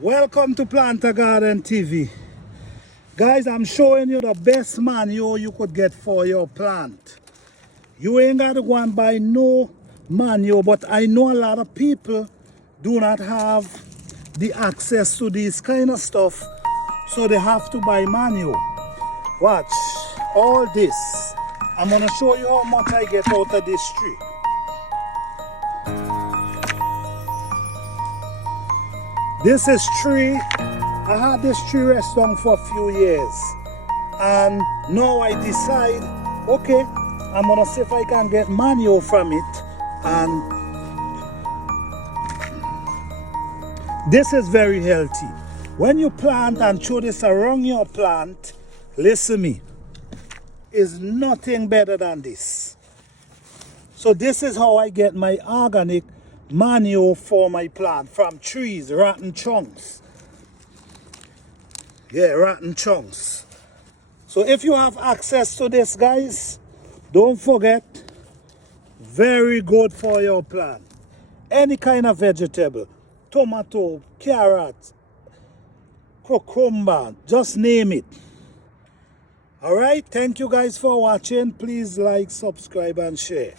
Welcome to Planter Garden TV. Guys, I'm showing you the best manure you could get for your plant. You ain't got to go and buy no manure, but I know a lot of people do not have the access to this kind of stuff, so they have to buy manure. Watch, all this. I'm gonna show you how much I get out of this tree. This is tree. I had this tree rest down for a few years, and now I decide, okay, I'm gonna see if I can get manure from it. And this is very healthy. When you plant and throw this around your plant, listen me, is nothing better than this. So this is how I get my organic manure for my plant, from trees, rotten chunks. Yeah, rotten chunks. So if you have access to this, guys, don't forget, very good for your plant. Any kind of vegetable, tomato, carrot, cucumber, just name it. All right, thank you guys for watching. Please like, subscribe, and share.